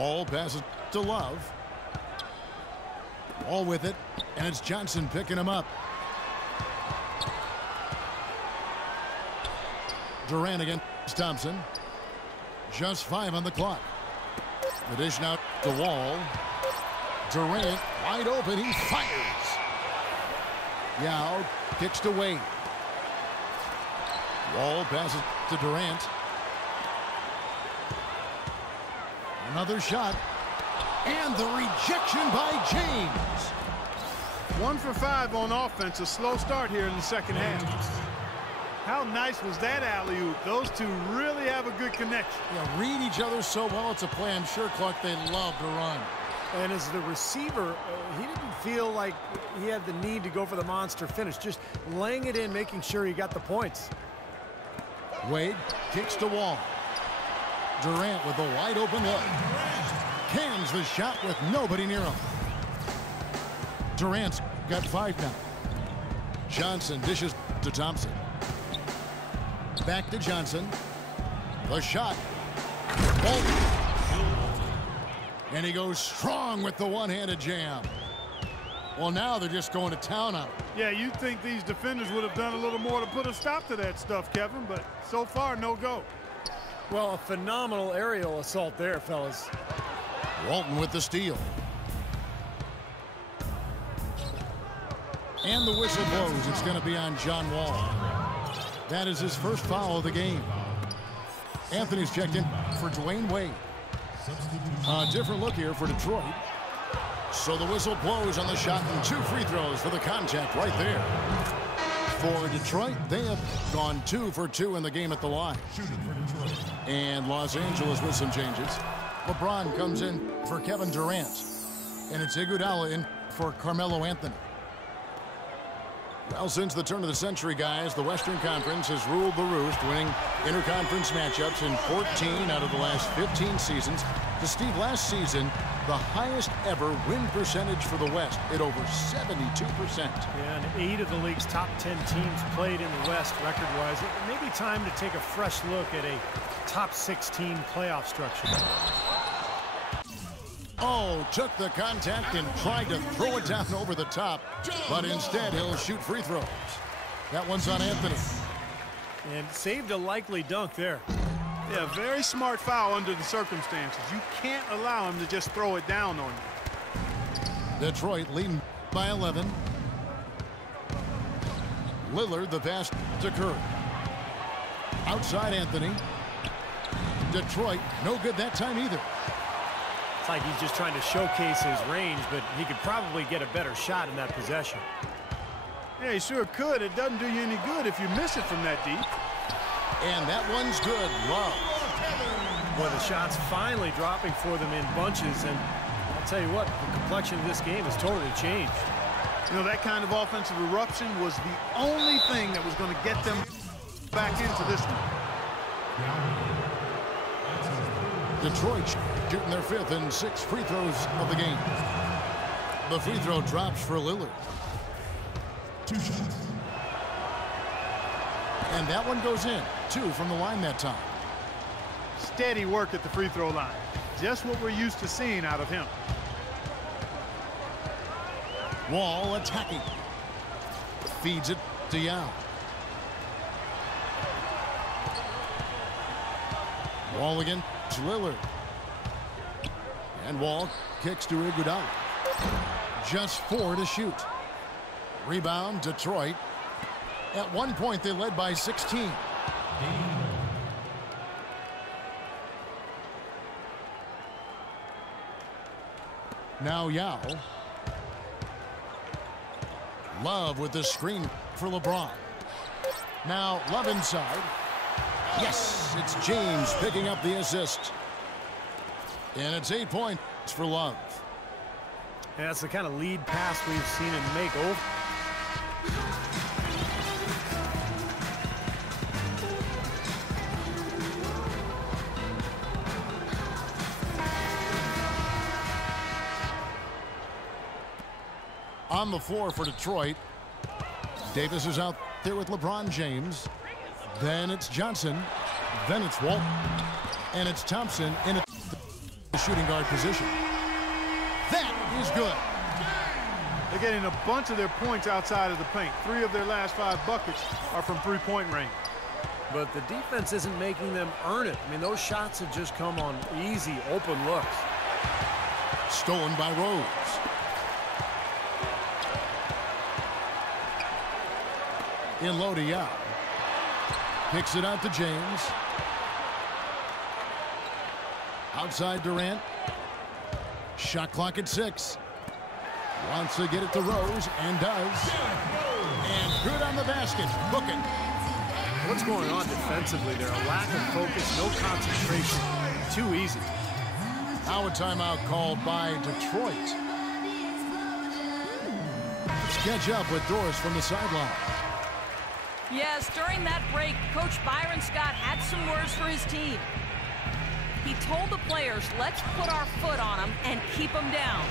Ball passes to Love. All with it, and it's Johnson picking him up. Durant against Thompson. Just 5 on the clock. The dish now to Wall. Durant wide open. He fires. Yao kicks to Wade. Wall passes to Durant. Another shot. And the rejection by James. 1 for 5 on offense. A slow start here in the second half. How nice was that alley-oop? Those two really have a good connection. Yeah, read each other so well. It's a play I'm sure, Clark, they love to run. And as the receiver, he didn't feel like he had the need to go for the monster finish. Just laying it in, making sure he got the points. Wade kicks to Wall. Durant with a wide open look. Cans the shot with nobody near him. Durant's got 5 now. Johnson dishes to Thompson. Back to Johnson. The shot. Bolton. And he goes strong with the one-handed jam. Well, now they're just going to town on him. Yeah, you'd think these defenders would have done a little more to put a stop to that stuff, Kevin, but so far, no go. Well, a phenomenal aerial assault there, fellas. Walton with the steal. And the whistle blows. It's going to be on John Wall. That is his first foul of the game. Anthony's checked in for Dwayne Wade. A different look here for Detroit. So the whistle blows on the shot and 2 free throws for the contact right there. For Detroit, they have gone 2 for 2 in the game at the line. And Los Angeles with some changes. LeBron comes in for Kevin Durant. And it's Iguodala in for Carmelo Anthony. Well, since the turn of the century, guys, the Western Conference has ruled the roost, winning interconference matchups in 14 out of the last 15 seasons. To Steve, last season, the highest ever win percentage for the West at over 72%. Yeah, and 8 of the league's top 10 teams played in the West record-wise. It may be time to take a fresh look at a top 16 playoff structure. Oh, took the contact and tried to throw it down over the top, but instead he'll shoot free throws. That one's on Anthony. And saved a likely dunk there. Yeah, very smart foul under the circumstances. You can't allow him to just throw it down on you. Detroit leading by 11. Lillard, the pass to Curry. Outside Anthony. Detroit, no good that time either. It's like he's just trying to showcase his range, but he could probably get a better shot in that possession. Yeah, he sure could. It doesn't do you any good if you miss it from that deep. And that one's good. Love. Boy, the shots finally dropping for them in bunches, and I'll tell you what, the complexion of this game has totally changed. You know, that kind of offensive eruption was the only thing that was going to get them back into this one. Detroit shooting their 5th and 6th free throws of the game. The free throw drops for Lillard. 2 shots. And that one goes in. 2 from the line that time. Steady work at the free throw line. Just what we're used to seeing out of him. Wall attacking. Feeds it to Yao. Wall again to Lillard. And Wall kicks to Iguodala. Just 4 to shoot. Rebound, Detroit. At one point, they led by 16. Now Yao. Love with the screen for LeBron. Now Love inside. Yes, it's James picking up the assist. And it's 8 points for Love. And that's the kind of lead pass we've seen him make over. On the floor for Detroit. Davis is out there with LeBron James. Then it's Johnson. Then it's Walton. And it's Thompson in it to shoot shooting guard position. That is good. They're getting a bunch of their points outside of the paint. 3 of their last 5 buckets are from three-point range. But the defense isn't making them earn it. I mean, those shots have just come on easy, open looks. Stolen by Rose. In low to Yao. Picks it out to James. Outside Durant. Shot clock at 6. Wants to get it to Rose and does. And good on the basket. Book it. What's going on defensively there? A lack of focus, no concentration. Too easy. Now a timeout called by Detroit. Let's catch up with Doris from the sideline. Yes, during that break, Coach Byron Scott had some words for his team. He told the players, let's put our foot on them and keep them down.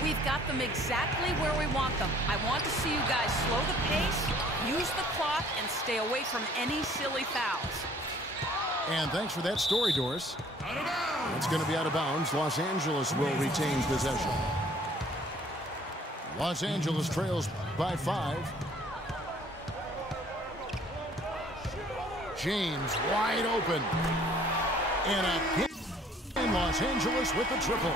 We've got them exactly where we want them. I want to see you guys slow the pace, use the clock, and stay away from any silly fouls. And thanks for that story, Doris. It's going to be out of bounds. Los Angeles will retain possession. Los Angeles trails by 5. James wide open. And a hit in Los Angeles with the triple.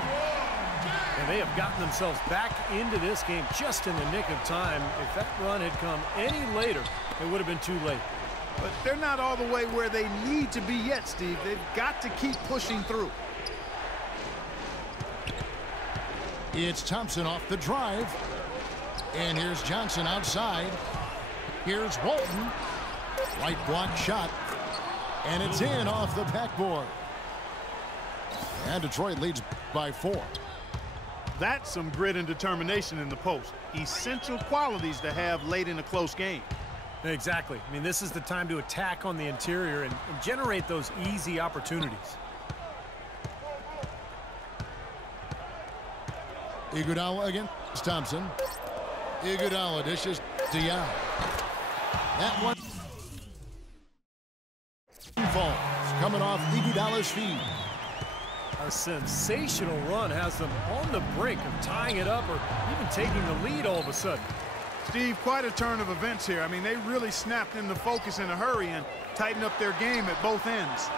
And they have gotten themselves back into this game just in the nick of time. If that run had come any later, it would have been too late. But they're not all the way where they need to be yet, Steve. They've got to keep pushing through. It's Thompson off the drive. And here's Johnson outside. Here's Walton. Right block shot. And it's in off the backboard. And Detroit leads by 4. That's some grit and determination in the post. Essential qualities to have late in a close game. Exactly. I mean, this is the time to attack on the interior and generate those easy opportunities. Iguodala against Thompson. Iguodala dishes to Yao. That one falls. Coming off Iguodala's feet. A sensational run has them on the brink of tying it up or even taking the lead all of a sudden. Steve, quite a turn of events here. I mean, they really snapped into focus in a hurry and tightened up their game at both ends.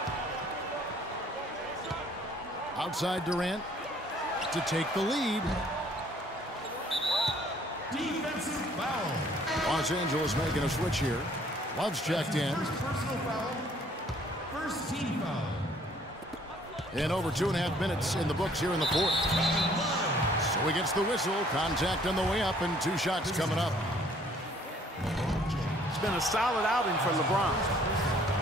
Outside Durant to take the lead. Defensive foul. Los Angeles making a switch here. Love's checked in. Personal foul. First team foul. And over 2.5 minutes in the books here in the 4th. So he gets the whistle. Contact on the way up and 2 shots coming up. It's been a solid outing for LeBron.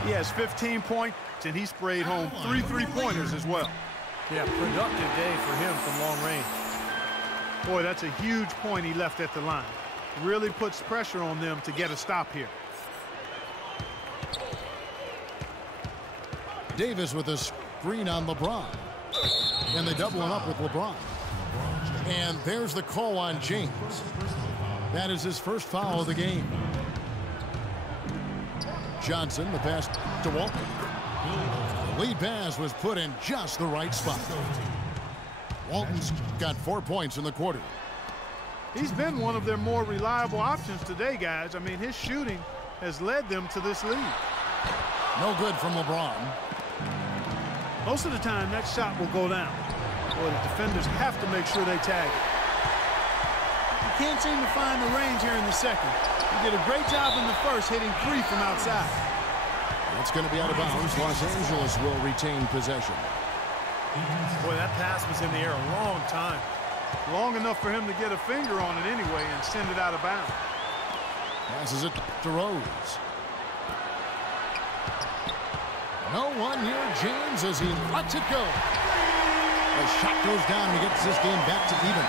He has 15 points and he sprayed home 3 3-pointers as well. Yeah, productive day for him from long range. Boy, that's a huge point he left at the line. Really puts pressure on them to get a stop here. Davis with a screen on LeBron. And they double him up with LeBron. And there's the call on James. That is his first foul of the game. Johnson, the pass to Walton. The lead pass was put in just the right spot. Walton's got 4 points in the quarter. He's been one of their more reliable options today, guys. I mean, his shooting has led them to this lead. No good from LeBron. Most of the time, that shot will go down. Boy, the defenders have to make sure they tag it. You can't seem to find the range here in the second. He did a great job in the first, hitting 3 from outside. It's going to be out of bounds. Los Angeles will retain possession. Boy, that pass was in the air a long time. Long enough for him to get a finger on it anyway and send it out of bounds. Passes it to Rose. No one near James as he lets it go. The shot goes down and he gets this game back to even.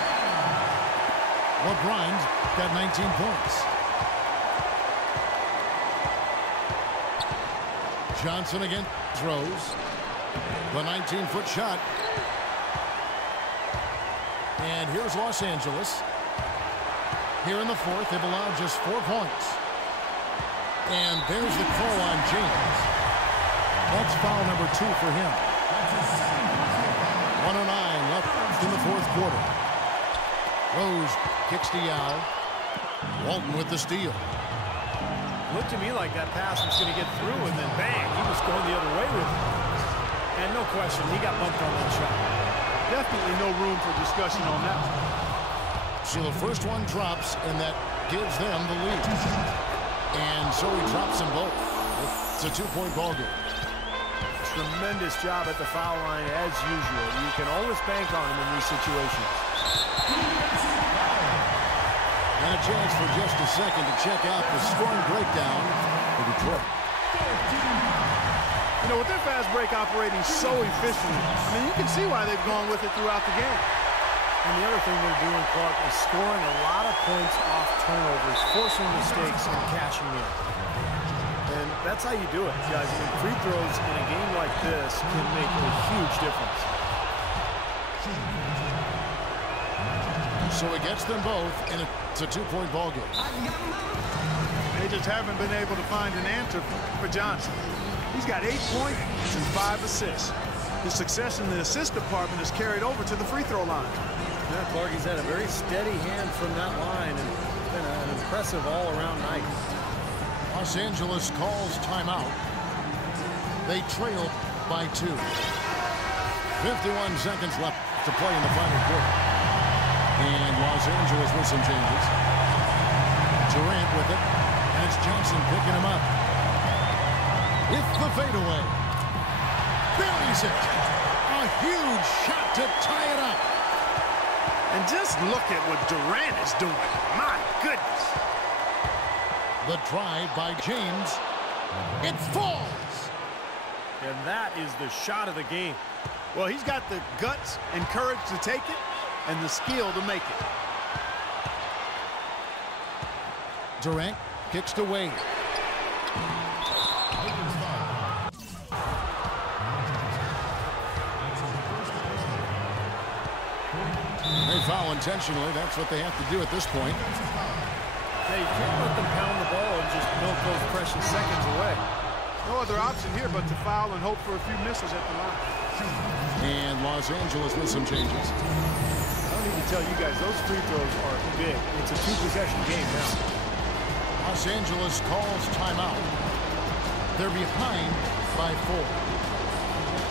LeBron's got 19 points. Johnson against Rose. The 19-foot shot. And here's Los Angeles. Here in the 4th, they've allowed just 4 points. And there's the call on James. That's foul number 2 for him. 1:09 left in the fourth quarter. Rose kicks to Yao. Walton with the steal. Looked to me like that pass was going to get through, and then bang, he was going the other way with it. And no question, he got bumped on that shot. Definitely no room for discussion on that one. So the first one drops, and that gives them the lead. And so he drops them both. It's a two-point ball game. Tremendous job at the foul line as usual. You can always bank on him in these situations. And a chance for just a second to check out the scoring breakdown for Detroit. You know, with their fast break operating so efficiently, I mean, you can see why they've gone with it throughout the game. And the other thing they're doing, Clark, is scoring a lot of points off turnovers, forcing mistakes and cashing in. And that's how you do it, guys. I mean, free throws in a game like this can make a huge difference. So it gets them both, and it's a two-point ball game. They just haven't been able to find an answer for Johnson. He's got 8 points and 5 assists. His success in the assist department is carried over to the free throw line. Yeah, Clark, he's had a very steady hand from that line, and it's been an impressive all-around night. Los Angeles calls timeout. They trail by 2. 51 seconds left to play in the final quarter. And Los Angeles with some changes. Durant with it, and it's Johnson picking him up. With the fadeaway. Buries it. A huge shot to tie it up. And just look at what Durant is doing. My goodness. The drive by James. It falls. And that is the shot of the game. Well, he's got the guts and courage to take it and the skill to make it. Durant kicks to Wade. They foul intentionally. That's what they have to do at this point. Yeah, you can't let them pound the ball and just milk those precious seconds away. No other option here but to foul and hope for a few misses at the line. And Los Angeles with some changes. I don't need to tell you guys, those free throws are big. It's a two-possession game now. Los Angeles calls timeout. They're behind by 4.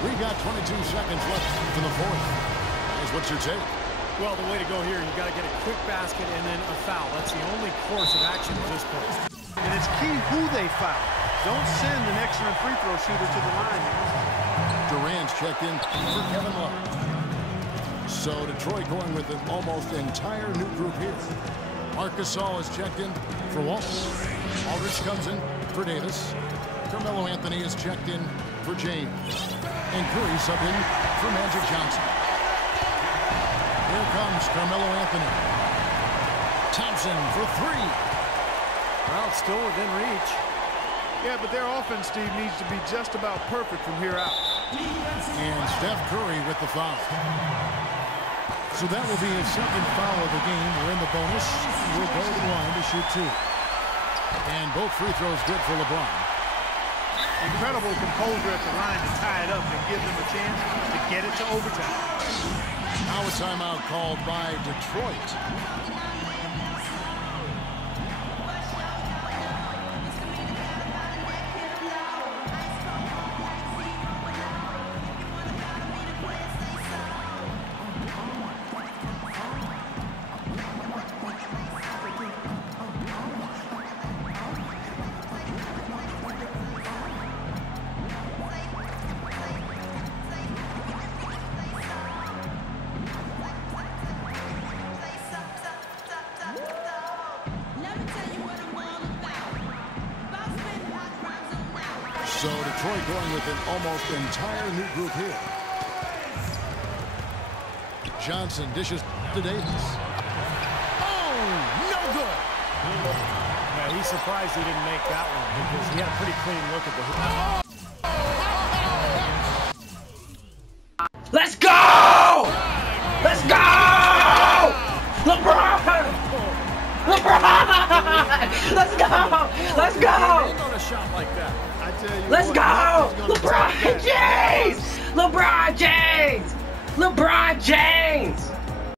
We got 22 seconds left in the fourth. Here's what's your take? Well, the way to go here, you got to get a quick basket and then a foul. That's the only course of action at this point. And it's key who they foul. Don't send an excellent free throw shooter to the line. Durant's checked in for Kevin Love. So Detroit going with an almost entire new group here. Marcus Gasol is checked in for Walton. Aldridge comes in for Davis. Carmelo Anthony is checked in for James. And Curry subbed in for Magic Johnson. Here comes Carmelo Anthony. Thompson for 3. Well, it's still within reach. Yeah, but their offense, Steve, needs to be just about perfect from here out. And Steph Curry with the foul. So that will be his second foul of the game. We're in the bonus. We'll go to the line to shoot 2. And both free throws good for LeBron. Incredible composure at the line to tie it up and give them a chance to get it to overtime. Now a timeout called by Detroit. So Detroit going with an almost entire new group here. Johnson dishes to Davis. Oh, no good. Yeah, he's surprised he didn't make that one because he had a pretty clean look at the hoop. Let's go! Let's go! LeBron! LeBron! Let's go! Let's go! On a shot like that. Let's go! LeBron James! LeBron James! LeBron James!